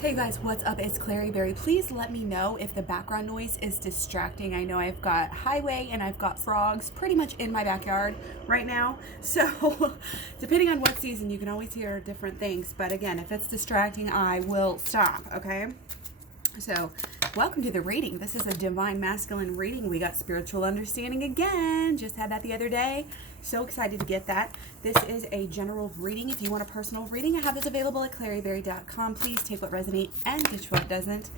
Hey guys, what's up? It's Clary Berry. Please let me know if the background noise is distracting. I know I've got highway and I've got frogs pretty much in my backyard right now. So depending on what season, you can always hear different things. But again, if it's distracting, I will stop, okay? So welcome to the reading. This is a Divine Masculine reading. We got spiritual understanding again. Just had that the other day. So excited to get that. This is a general reading. If you want a personal reading, I have this available at claryberry.com. Please take what resonates and ditch what doesn't.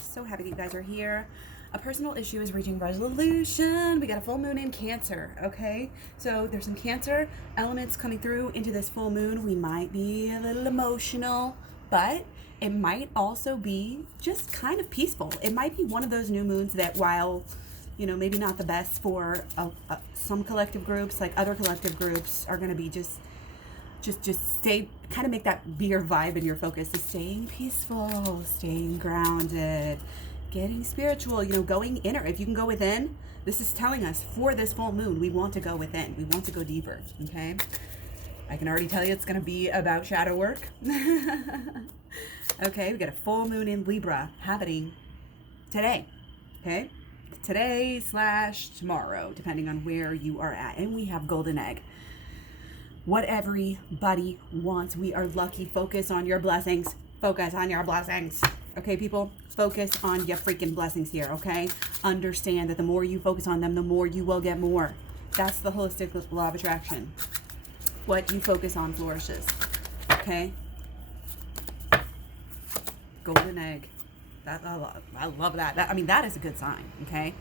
So happy that you guys are here. A personal issue is reaching resolution. We got a full moon in Cancer, okay? So there's some Cancer elements coming through into this full moon. We might be a little emotional, but it might also be just kind of peaceful. It might be one of those new moons that, while maybe not the best for some collective groups, like other collective groups are going to be just stay, kind of make that be your vibe and your focus is staying peaceful, staying grounded, getting spiritual, going inner. If you can go within, this is telling us for this full moon, we want to go within. We want to go deeper, okay? I can already tell you it's going to be about shadow work. Okay, we got a full moon in Libra happening today, okay? Today/tomorrow, depending on where you are at. And we have golden egg. What everybody wants. We are lucky. Focus on your blessings. Focus on your blessings. Okay, people? Focus on your freaking blessings here, okay? Understand that the more you focus on them, the more you will get more. That's the holistic law of attraction. What you focus on flourishes, okay? Golden egg. I love that. That is a good sign, okay?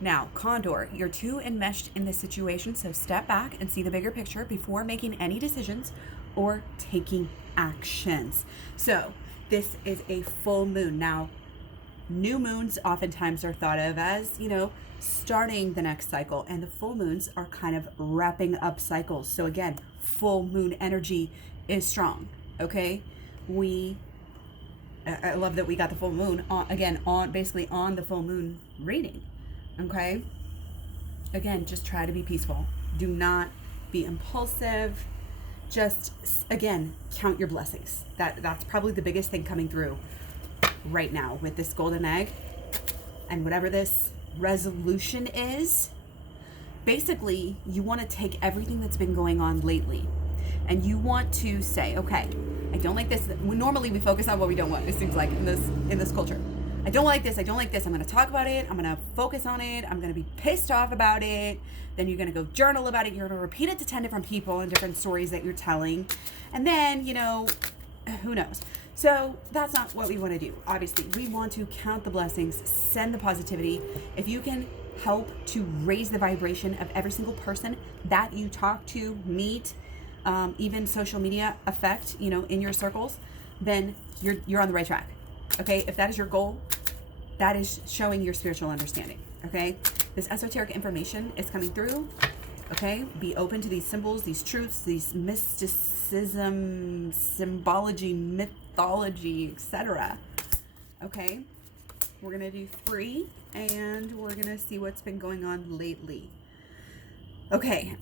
Now, Condor, you're too enmeshed in this situation, so step back and see the bigger picture before making any decisions or taking actions. So, this is a full moon. Now, new moons oftentimes are thought of as, starting the next cycle, and the full moons are kind of wrapping up cycles. So again, full moon energy is strong, okay? I love that we got the full moon basically on the full moon reading, okay? Again, just try to be peaceful. Do not be impulsive. Just, again, count your blessings. That's probably the biggest thing coming through right now with this golden egg. And whatever this resolution is, basically, you want to take everything that's been going on lately and you want to say, okay, I don't like this. Normally we focus on what we don't want, it seems like, in this culture. I don't like this. I'm going to talk about it. I'm going to focus on it. I'm going to be pissed off about it. Then you're going to go journal about it. You're going to repeat it to 10 different people and different stories that you're telling. And then, who knows? So that's not what we want to do. Obviously, we want to count the blessings, send the positivity. If you can help to raise the vibration of every single person that you talk to, meet, even social media affect, in your circles, then you're on the right track. Okay, if that is your goal, that is showing your spiritual understanding. Okay, this esoteric information is coming through. Okay, be open to these symbols, these truths, these mysticism, symbology, mythology, etc. Okay, we're gonna do 3 and we're gonna see what's been going on lately. Okay,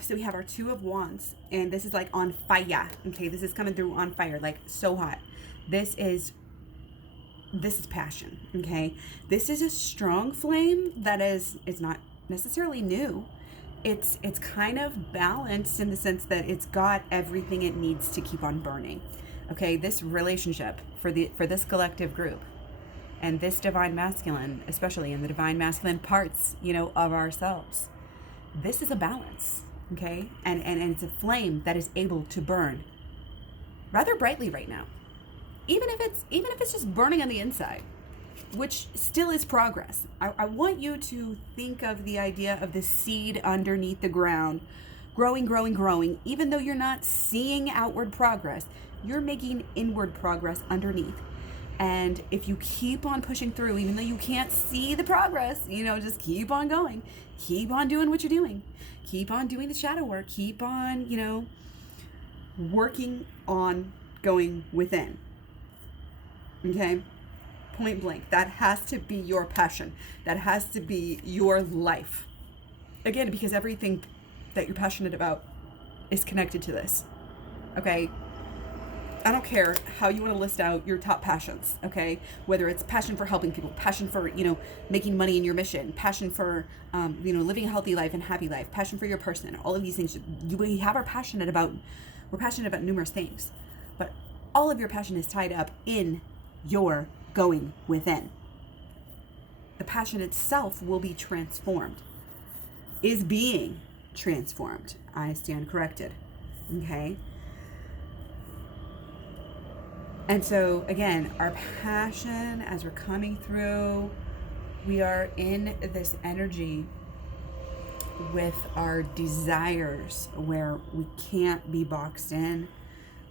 so we have our 2 of Wands, and this is like on fire. Okay, this is coming through on fire, like so hot. This is passion. Okay, this is a strong flame that it's not necessarily new. It's kind of balanced in the sense that it's got everything it needs to keep on burning. Okay, this relationship for this collective group and this divine masculine, especially in the divine masculine parts, of ourselves. This is a balance, okay? And it's a flame that is able to burn rather brightly right now. Even if it's just burning on the inside, which still is progress. I want you to think of the idea of the seed underneath the ground, growing. Even though you're not seeing outward progress, you're making inward progress underneath. And if you keep on pushing through, even though you can't see the progress, just keep on going. Keep on doing what you're doing. Keep on doing the shadow work. Keep on, working on going within. Okay? Point blank. That has to be your passion. That has to be your life. Again, because everything that you're passionate about is connected to this. Okay? I don't care how you want to list out your top passions, okay? Whether it's passion for helping people, passion for, making money in your mission, passion for, living a healthy life and happy life, passion for your person, all of these things. We have we're passionate about numerous things, but all of your passion is tied up in your going within. The passion itself will be transformed, is being transformed. I stand corrected, okay? And so, again, our passion, as we're coming through, we are in this energy with our desires where we can't be boxed in.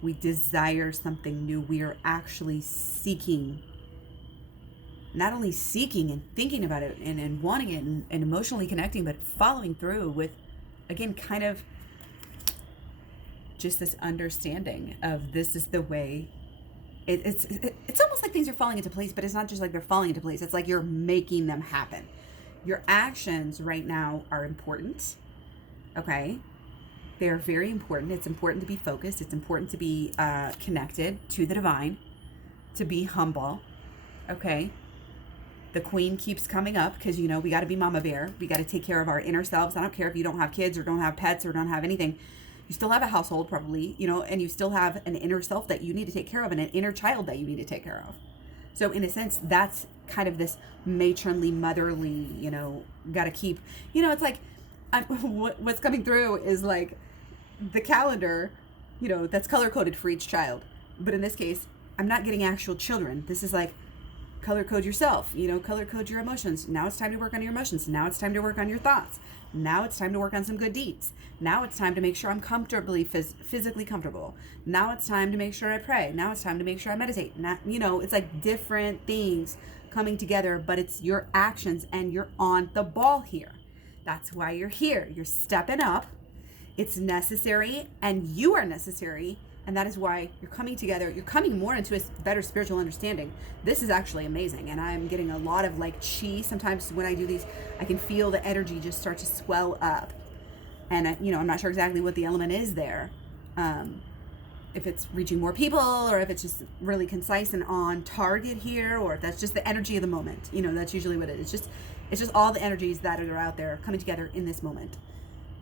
We desire something new. We are actually seeking, not only seeking and thinking about it and wanting it and emotionally connecting, but following through with, again, kind of just this understanding of this is the way. It's almost like things are falling into place, but it's not just like they're falling into place. It's like you're making them happen. Your actions right now are important, okay? They're very important. It's important to be focused. It's important to be connected to the divine, to be humble, okay? The queen keeps coming up because, we got to be mama bear. We got to take care of our inner selves. I don't care if you don't have kids or don't have pets or don't have anything. You still have a household probably, and you still have an inner self that you need to take care of and an inner child that you need to take care of. So in a sense, that's kind of this matronly, motherly, got to keep, it's like what's coming through is like the calendar, that's color coded for each child. But in this case, I'm not getting actual children. This is like color code yourself, color code your emotions. Now it's time to work on your emotions. Now it's time to work on your thoughts. Now it's time to work on some good deeds. Now it's time to make sure I'm comfortably, physically comfortable. Now it's time to make sure I pray. Now it's time to make sure I meditate. Now, it's like different things coming together, but it's your actions and you're on the ball here. That's why you're here. You're stepping up. It's necessary and you are necessary. And that is why you're coming together. You're coming more into a better spiritual understanding. This is actually amazing. And I'm getting a lot of like chi. Sometimes when I do these, I can feel the energy just start to swell up. And, I'm not sure exactly what the element is there. If it's reaching more people or if it's just really concise and on target here, or if that's just the energy of the moment. That's usually what it is. It's just all the energies that are out there coming together in this moment,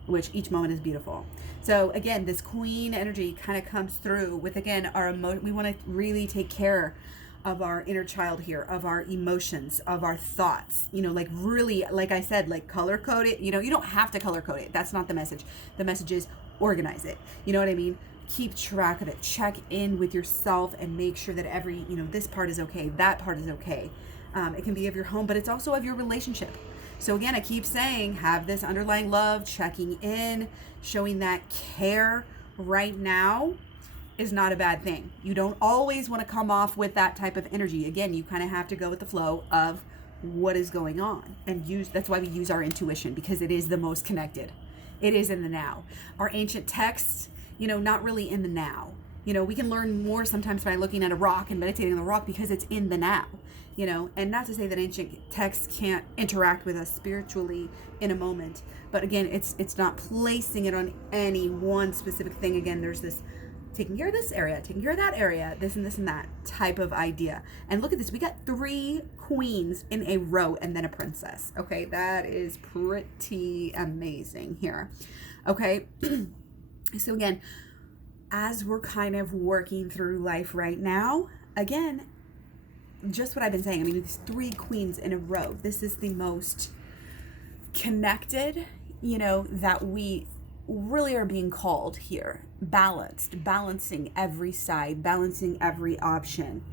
which each moment is beautiful. So again, this queen energy kind of comes through with, again, our we want to really take care of our inner child here, of our emotions, of our thoughts, like really, like I said, like color code it. You don't have to color code it. That's not the message. The message is organize it. You know what I mean? Keep track of it. Check in with yourself and make sure that every, this part is okay. That part is okay. It can be of your home, but it's also of your relationship. So again, I keep saying, have this underlying love, checking in, showing that care right now is not a bad thing. You don't always want to come off with that type of energy. Again, you kind of have to go with the flow of what is going on and that's why we use our intuition, because it is the most connected. It is in the now. Our ancient texts, not really in the now. We can learn more sometimes by looking at a rock and meditating on the rock because it's in the now. And not to say that ancient texts can't interact with us spiritually in a moment, but again, it's not placing it on any one specific thing. Again, there's this taking care of this area, taking care of that area, this and this and that type of idea. And look at this, we got 3 queens in a row and then a princess. Okay, that is pretty amazing here. Okay, so again, as we're kind of working through life right now, again, just what I've been saying, these 3 queens in a row, this is the most connected, that we really are being called here. Balancing every side, balancing every option,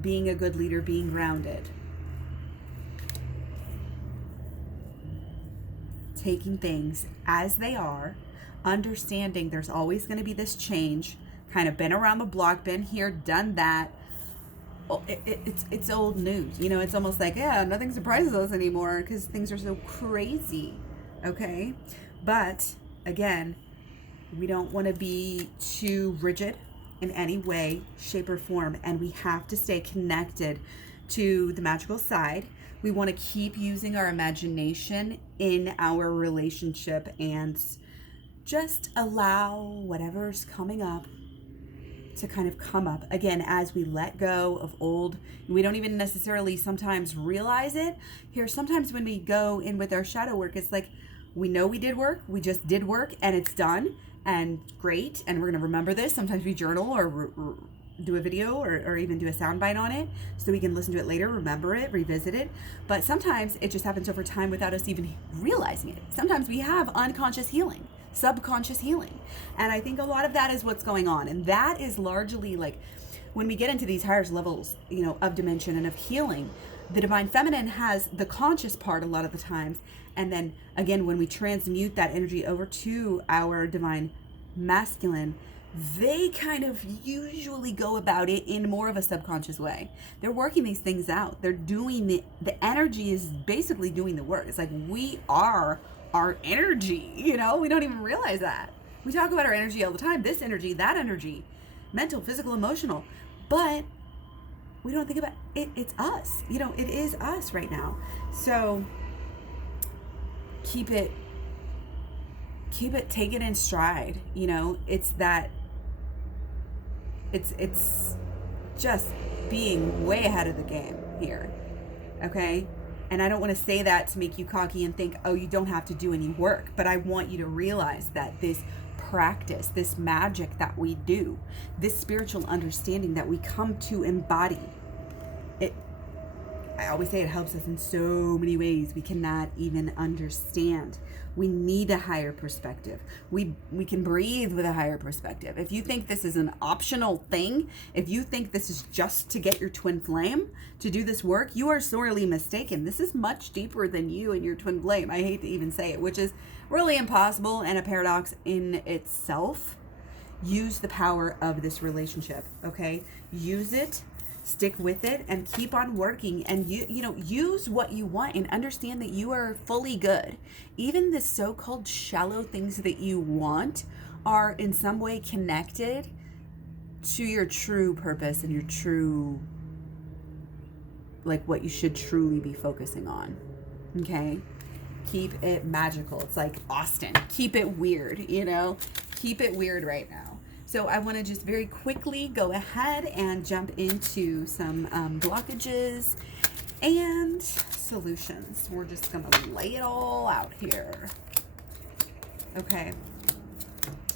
being a good leader, being grounded, taking things as they are, understanding there's always going to be this change, kind of been around the block, been here, done that. It's old news. It's almost like, yeah, nothing surprises us anymore because things are so crazy. Okay. But again, we don't want to be too rigid in any way, shape, or form. And we have to stay connected to the magical side. We want to keep using our imagination in our relationship and just allow whatever's coming up to kind of come up again as we let go of old. We don't even necessarily sometimes realize it. Here, sometimes when we go in with our shadow work, it's like we know we did work, we just did work, and it's done and great, and we're going to remember this. Sometimes we journal or do a video or even do a soundbite on it so we can listen to it later, remember it, revisit it. But sometimes it just happens over time without us even realizing it. Sometimes we have unconscious healing, subconscious healing. And I think a lot of that is what's going on. And that is largely like when we get into these higher levels, of dimension and of healing, the divine feminine has the conscious part a lot of the times. And then again, when we transmute that energy over to our divine masculine, they kind of usually go about it in more of a subconscious way. They're working these things out. They're doing it. The energy is basically doing the work. It's like we are our energy, we don't even realize that. We talk about our energy all the time, this energy, that energy, mental, physical, emotional, but we don't think about it. It's us, it is us right now. So keep it, take it in stride. It's that it's just being way ahead of the game here. Okay. And I don't want to say that to make you cocky and think, oh, you don't have to do any work. But I want you to realize that this practice, this magic that we do, this spiritual understanding that we come to embody, I always say it helps us in so many ways we cannot even understand. We need a higher perspective. We can breathe with a higher perspective. If you think this is an optional thing, if you think this is just to get your twin flame to do this work, you are sorely mistaken. This is much deeper than you and your twin flame. I hate to even say it, which is really impossible and a paradox in itself. Use the power of this relationship, okay? Use it. Stick with it and keep on working, and use what you want and understand that you are fully good. Even the so-called shallow things that you want are in some way connected to your true purpose and your true, like what you should truly be focusing on. Okay? Keep it magical. It's like Austin. Keep it weird, keep it weird right now. So I want to just very quickly go ahead and jump into some blockages and solutions. We're just going to lay it all out here. Okay.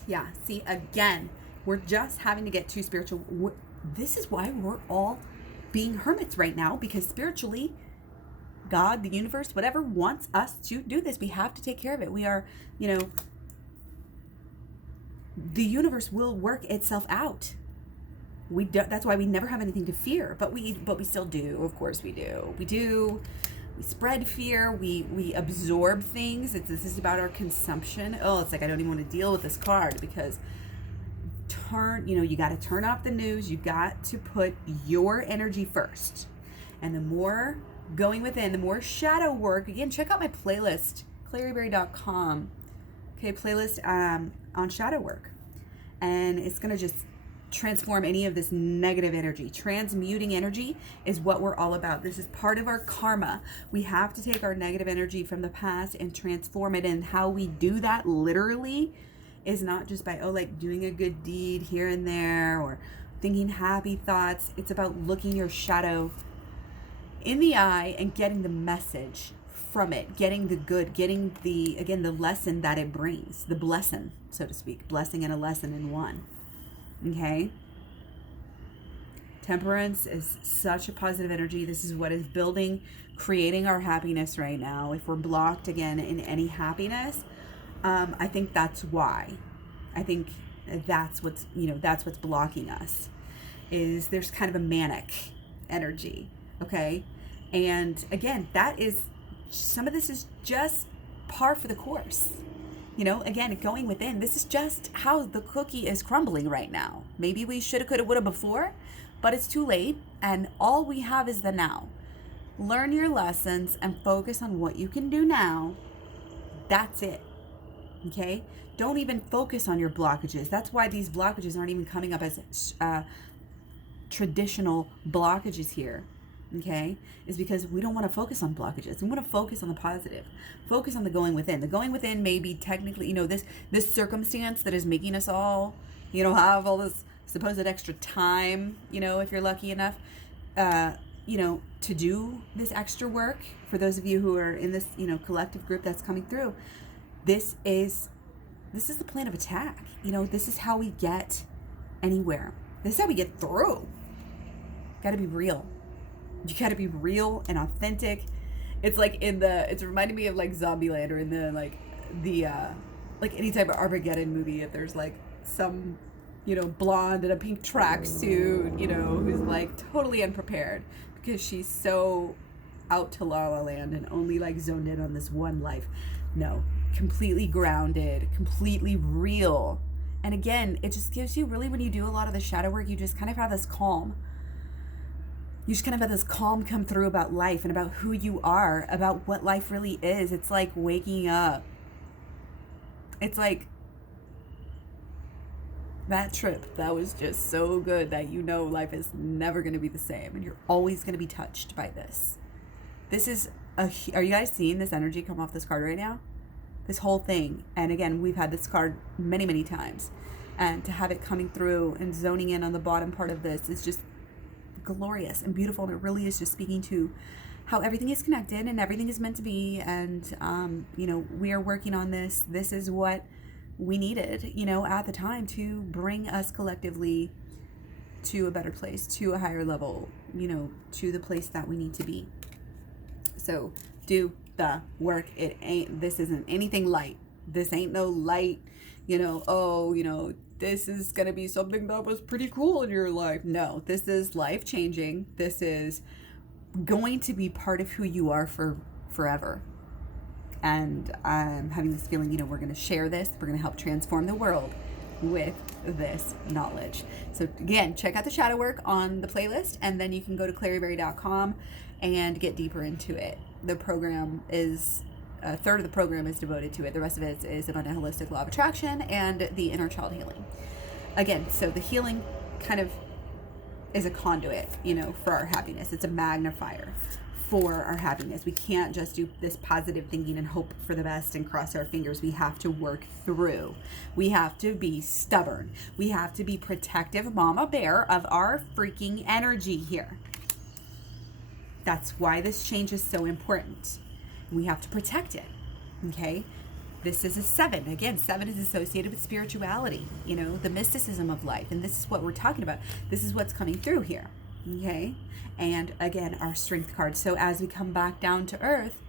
Yeah. See, again, we're just having to get too spiritual. This is why we're all being hermits right now, because spiritually, God, the universe, whatever wants us to do this. We have to take care of it. We are, the universe will work itself out. That's why we never have anything to fear, but we still do. Of course we do. We spread fear. We absorb things. This is about our consumption. Oh, it's like, I don't even want to deal with this card because you got to turn off the news. You got to put your energy first. And the more going within, the more shadow work. Again, check out my playlist, claryberry.com. Okay, playlist on shadow work, and it's going to just transform any of this negative energy. Transmuting energy is what we're all about. This is part of our karma. We have to take our negative energy from the past and transform it, and how we do that literally is not just by doing a good deed here and there or thinking happy thoughts. It's about looking your shadow in the eye and getting the message from it, getting the good, getting the lesson that it brings, the blessing, so to speak, blessing and a lesson in one. Okay. Temperance is such a positive energy. This is what is building, creating our happiness right now. If we're blocked again in any happiness, I think that's why. I think that's what's blocking us, is there's kind of a manic energy. Okay. And again, some of this is just par for the course. Again, going within, this is just how the cookie is crumbling right now. Maybe we shoulda, coulda, woulda before, but it's too late, and all we have is the now. Learn your lessons and focus on what you can do now. That's it. Okay? Don't even focus on your blockages. That's why these blockages aren't even coming up as traditional blockages here. Okay, is because we don't want to focus on blockages. We want to focus on the positive. Focus on the going within. The going within may be technically, this circumstance that is making us all, have all this supposed extra time, if you're lucky enough, to do this extra work. For those of you who are in this, collective group that's coming through, this is the plan of attack. This is how we get anywhere. This is how we get through. Got to be real. You got to be real and authentic. It's like it's reminding me of like Zombieland, or in the any type of Armageddon movie. If there's like some, blonde in a pink tracksuit, who's like totally unprepared because she's so out to La La Land and only like zoned in on this one life. No, completely grounded, completely real. And again, it just gives you really, when you do a lot of the shadow work, you just kind of have this calm. You just kind of have this calm come through about life and about who you are, about what life really is. It's like waking up. It's like that trip that was just so good that life is never going to be the same, and you're always going to be touched by this. This is are you guys seeing this energy come off this card right now? This whole thing. And again, we've had this card many, many times, and to have it coming through and zoning in on the bottom part of this is just glorious and beautiful. And it really is just speaking to how everything is connected and everything is meant to be. And, we are working on this. This is what we needed, at the time to bring us collectively to a better place, to a higher level, to the place that we need to be. So do the work. This isn't anything light. This ain't no light, this is going to be something that was pretty cool in your life. No, this is life changing. This is going to be part of who you are for forever. And I'm having this feeling, we're going to share this. We're going to help transform the world with this knowledge. So again, check out the shadow work on the playlist, and then you can go to claryberry.com and get deeper into it. The program is, a third of the program is devoted to it. The rest of it is about a holistic law of attraction and the inner child healing. Again, so the healing kind of is a conduit, for our happiness. It's a magnifier for our happiness. We can't just do this positive thinking and hope for the best and cross our fingers. We have to work through. We have to be stubborn. We have to be protective mama bear of our freaking energy here. That's why this change is so important. We have to protect it. Okay? This is a 7. Again, 7 is associated with spirituality, the mysticism of life. And this is what we're talking about. This is what's coming through here. Okay? And again, our strength card. So as we come back down to earth,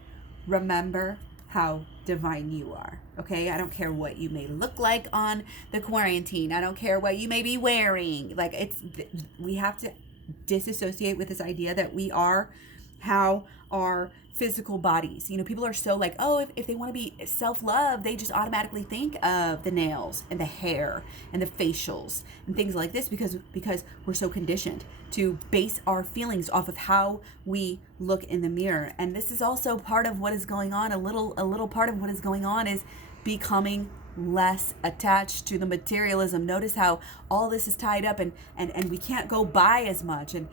remember how divine you are. Okay? I don't care what you may look like on the quarantine. I don't care what you may be wearing. We have to disassociate with this idea that we are how our physical bodies, people are so like, oh, if they want to be self-love, they just automatically think of the nails and the hair and the facials and things like this because we're so conditioned to base our feelings off of how we look in the mirror. And this is also part of what is going on. A little part of what is going on is becoming less attached to the materialism. Notice how all this is tied up and we can't go buy as much and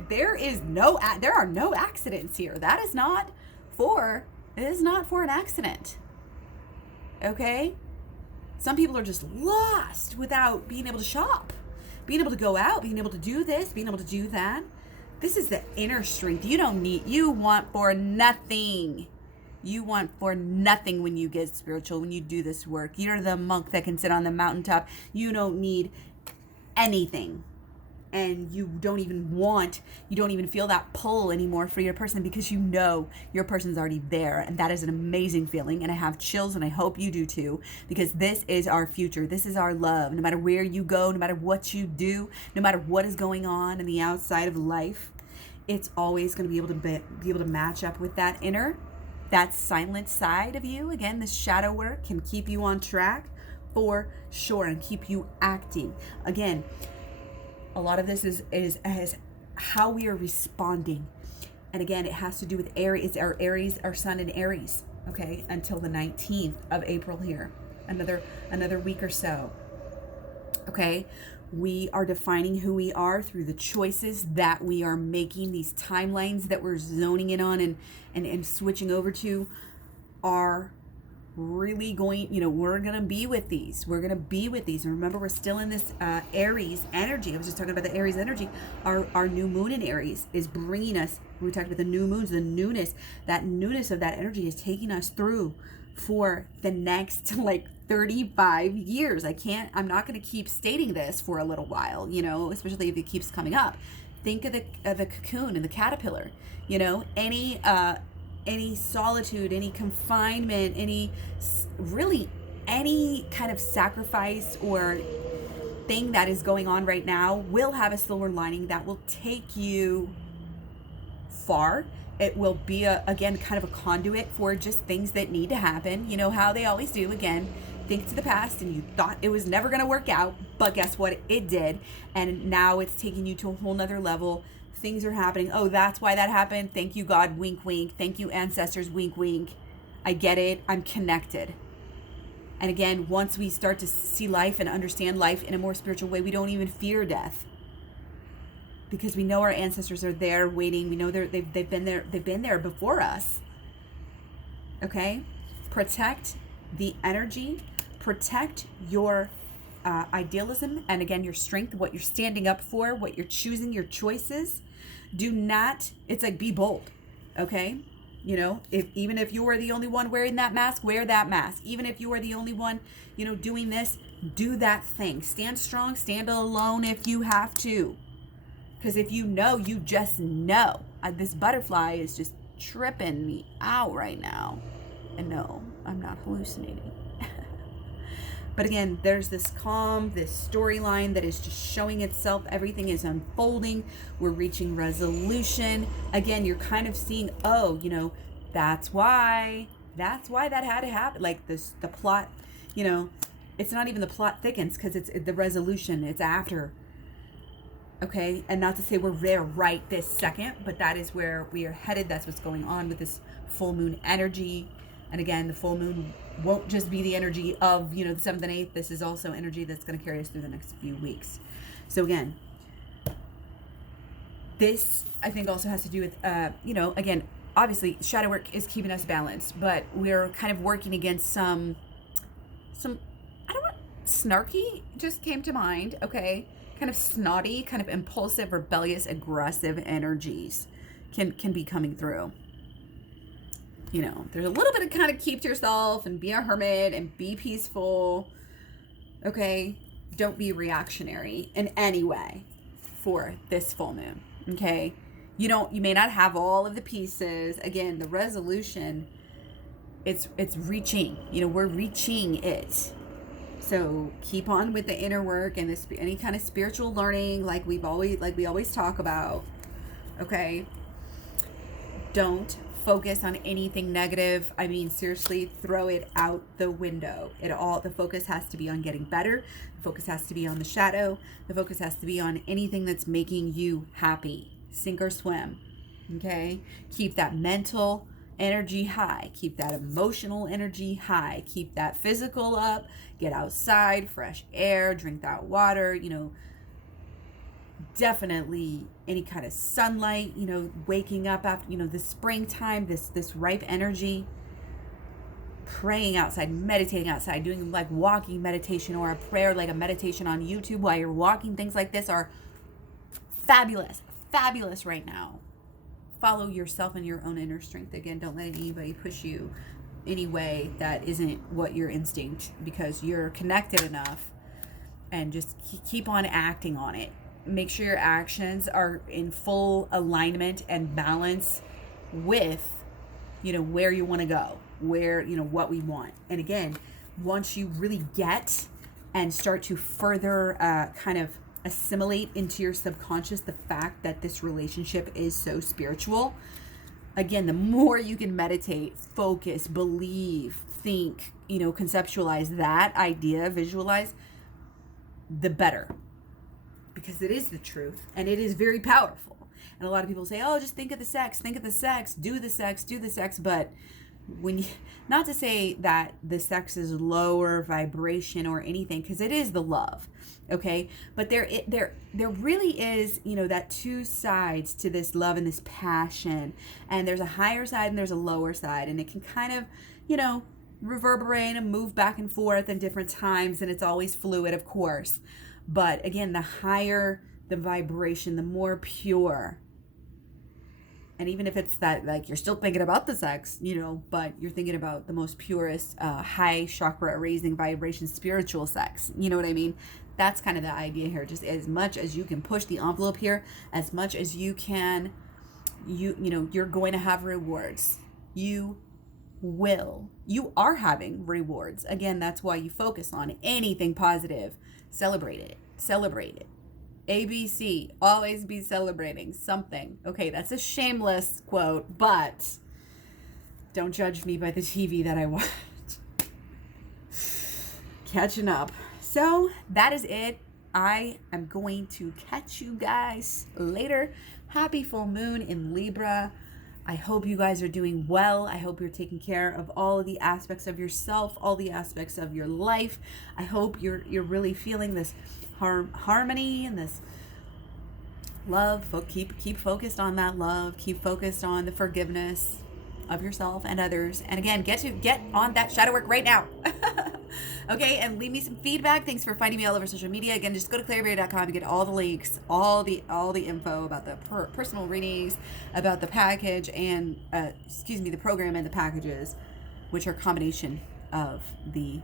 there are no accidents here. It is not for an accident. Okay? Some people are just lost without being able to shop, being able to go out, being able to do this, being able to do that. This is the inner strength. You want for nothing. You want for nothing when you get spiritual, when you do this work. You're the monk that can sit on the mountaintop. You don't need anything. And you don't even feel that pull anymore for your person because your person's already there. And that is an amazing feeling. And I have chills, and I hope you do too, because this is our future. This is our love. No matter where you go, no matter what you do, no matter what is going on in the outside of life, it's always going to be able to match up with that that silent side of you. Again, this shadow work can keep you on track for sure and keep you acting. Again, a lot of this is how we are responding. And again, it has to do with Aries. Our sun in Aries, okay, until the 19th of April here. Another week or so. Okay? We are defining who we are through the choices that we are making. These timelines that we're zoning in on and switching over to are really going, we're going to be with these. We're going to be with these. And remember, we're still in this Aries energy. I was just talking about the Aries energy. Our new moon in Aries is bringing us, we talked about the new moons, the newness. That newness of that energy is taking us through for the next 35 years. I'm not going to keep stating this for a little while, especially if it keeps coming up. Think of the cocoon and the caterpillar, any solitude, any confinement, any kind of sacrifice or thing that is going on right now will have a silver lining that will take you far. It will be again kind of a conduit for just things that need to happen. You know how they always do. Again, think to the past and you thought it was never going to work out, but guess what? It did. And now it's taking you to a whole nother level. Things are happening. Oh, that's why that happened. Thank you, God. Wink, wink. Thank you, ancestors. Wink, wink. I get it. I'm connected. And again, once we start to see life and understand life in a more spiritual way, we don't even fear death. Because we know our ancestors are there waiting. We know they've been there before us. Okay? Protect the energy. Protect your idealism. And again, your strength, what you're standing up for, what you're choosing, your choices. Do not, it's like be bold. Okay? Even if you are the only one wearing that mask, wear that mask. Even if you are the only one, doing this, do that thing. Stand strong, stand alone if you have to. Because if you just know. This butterfly is just tripping me out right now. And no, I'm not hallucinating. But again, there's this calm, this storyline that is just showing itself. Everything is unfolding. We're reaching resolution. Again, you're kind of seeing, that's why that had to happen. Like the plot, it's not even the plot thickens because it's the resolution. It's after. Okay, and not to say we're there right this second, but that is where we are headed. That's what's going on with this full moon energy. And again, the full moon won't just be the energy of, the 7th and 8th. This is also energy that's going to carry us through the next few weeks. So again, this I think also has to do with, again, obviously shadow work is keeping us balanced, but we're kind of working against some, I don't know, snarky just came to mind. Okay. Kind of snotty, kind of impulsive, rebellious, aggressive energies can be coming through. There's a little bit of kind of keep to yourself and be a hermit and be peaceful. Okay? Don't be reactionary in any way for this full moon. Okay? You may not have all of the pieces. Again, the resolution, it's reaching. We're reaching it. So keep on with the inner work and any kind of spiritual learning like we always talk about. Okay? Don't focus on anything negative. I mean, seriously, throw it out the window. The focus has to be on getting better. The focus has to be on the shadow. The focus has to be on anything that's making you happy. Sink or swim. Okay? Keep that mental energy high. Keep that emotional energy high. Keep that physical up. Get outside, fresh air, drink that water, definitely any kind of sunlight, waking up after, the springtime, this ripe energy, praying outside, meditating outside, doing like walking meditation or a prayer, like a meditation on YouTube while you're walking. Things like this are fabulous right now. Follow yourself and your own inner strength. Again, don't let anybody push you any way that isn't what your instinct, because you're connected enough, and just keep on acting on it. Make sure your actions are in full alignment and balance with, where you want to go, where, what we want. And again, once you really get and start to further kind of assimilate into your subconscious the fact that this relationship is so spiritual, again, the more you can meditate, focus, believe, think, conceptualize that idea, visualize, the better. Because it is the truth and it is very powerful. And a lot of people say, oh, just think of the sex, do the sex. But not to say that the sex is lower vibration or anything, because it is the love. Okay. But there really is, that two sides to this love and this passion. And there's a higher side and there's a lower side. And it can kind of, reverberate and move back and forth in different times, and it's always fluid, of course. But again, the higher the vibration, the more pure. And even if it's that, like, you're still thinking about the sex, but you're thinking about the most purest, high chakra raising vibration, spiritual sex. You know what I mean? That's kind of the idea here. Just as much as you can push the envelope here, as much as you can, you're going to have rewards. You are having rewards. Again, that's why you focus on anything positive. Celebrate it. ABC, always be celebrating something. Okay, that's a shameless quote, but don't judge me by the TV that I watch. Catching up. So that is it. I am going to catch you guys later. Happy full moon in Libra. I hope you guys are doing well. I hope you're taking care of all of the aspects of yourself, all the aspects of your life. I hope you're really feeling this harmony and this love. Keep focused on that love. Keep focused on the forgiveness of yourself and others. And again, get on that shadow work right now. Okay, and leave me some feedback. Thanks for finding me all over social media. Again, just go to clairberry.com and get all the links, all the info about the personal readings, about the package and the program and the packages, which are a combination of the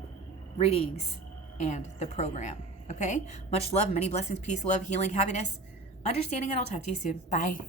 readings and the program. Okay? Much love, many blessings, peace, love, healing, happiness, understanding, and I'll talk to you soon. Bye.